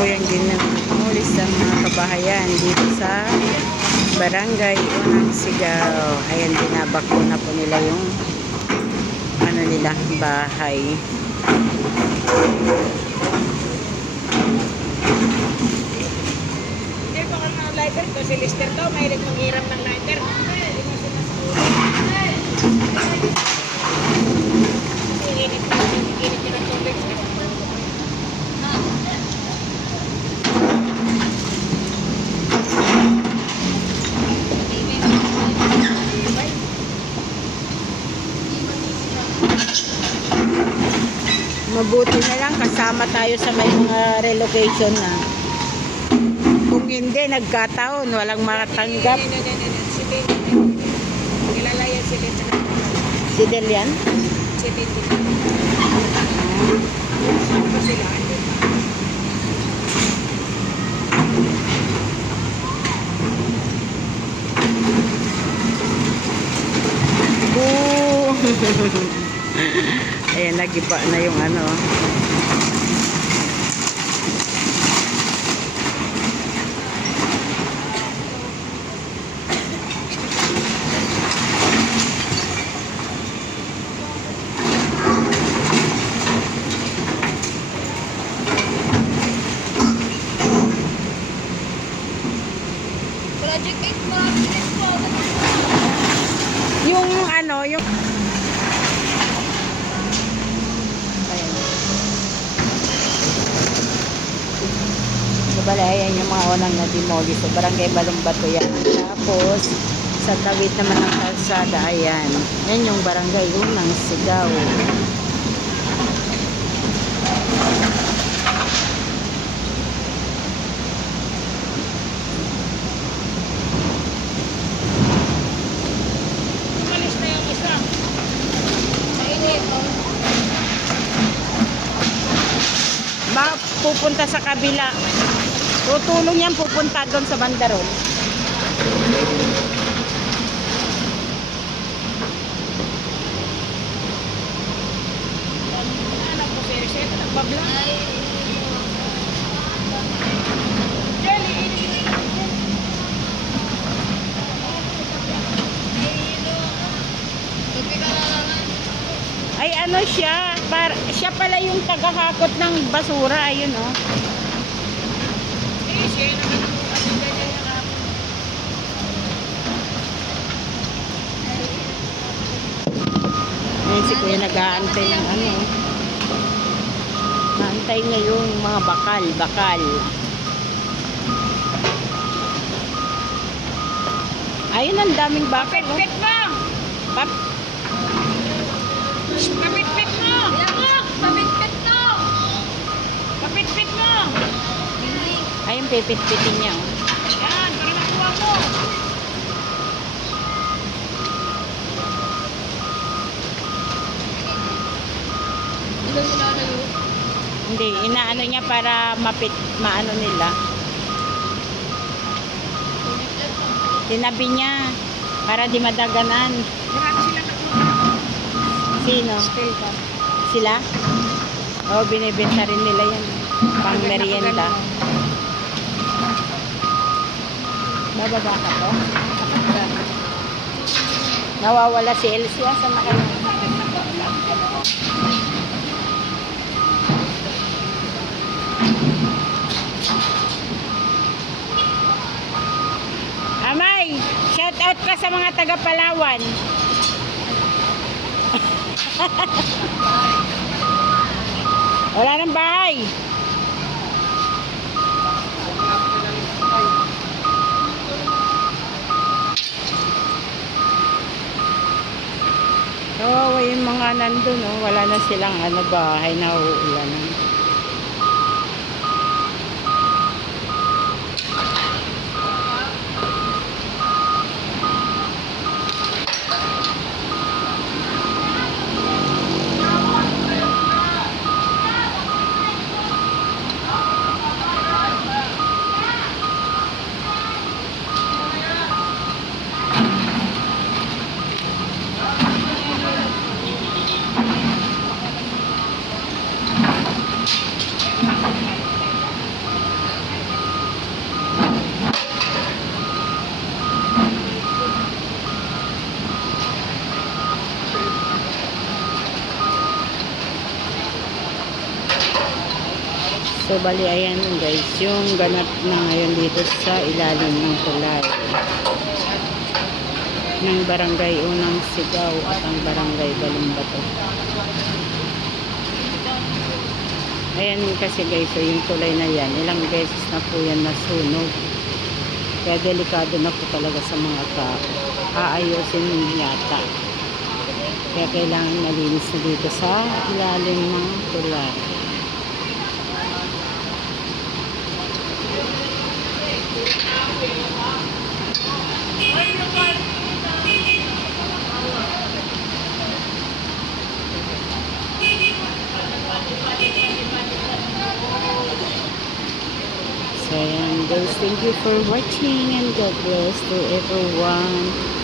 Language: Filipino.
tuluyang dinulis ng mga kabahayan dito sa Barangay Unang Sigaw. Ayan, binabakuna po nila yung ano nila, bahay. Hindi pa ka ng lighter to. Si Lister daw, mahilig manghiram ng lighter. Init na ng tubig. Mabuti na lang kasama tayo sa may mga relocation na. Kung hindi, nagkataon, walang matanggap. Si Ben. Kilala yan si Ben. Si Delian? Si Ben. Ano ba sila? Boom! Ayan, nagiba na yung ano. Project 8, marami po. Yung ano, yung ayan yung mga unang na-demolish. So, barangay Balumbato yan. Tapos, sa tawid naman ng kalsada, ayan. Yan yung barangay Unang Sigaw. Umalis na yung isa. Mainit. Pupunta sa kabila. Tutulong yan pupunta doon sa bandaron. Anak ko si Reset, nagbabla. Jelly, Ay ano siya, siya pala yung tagahakot ng basura, ayun oh. Ayun si Kuya nag-aantay ng ano. Naantay niya yung mga bakal. Ayun, ang daming bakal. Oh. Kapit mo! Kapit mo! Kapit mo! Kapit mo! Ayun, pipit-pitin niya. Oh. Yan, para nakuha mo. Hindi, inaano niya para maano nila. Tinabi niya para di madaganan. Marami sila nakuha. Sino? Sila? Oh, binibenta rin nila yan. Pang merienda. Bababa ka to? Nawawala si Elsie. Saan na kayo? Amay, shout out ka sa mga taga Palawan. Wala nang bahay. Kawawa yung mga nandun, oh. Wala na silang bahay na uulanan. So, bali, ayan guys, yung ganap na ngayon dito sa ilalim ng tulay ng barangay Unang Sigaw at ang barangay Balumbato. Ayan kasi guys, so yung tulay na yan, ilang beses na po yan nasunog. Kaya delikado na po talaga sa mga tao. Aayusin yata. Kaya kailangan malinis na dito sa ilalim ng tulay. So, ayan guys, thank you for watching and God bless to everyone.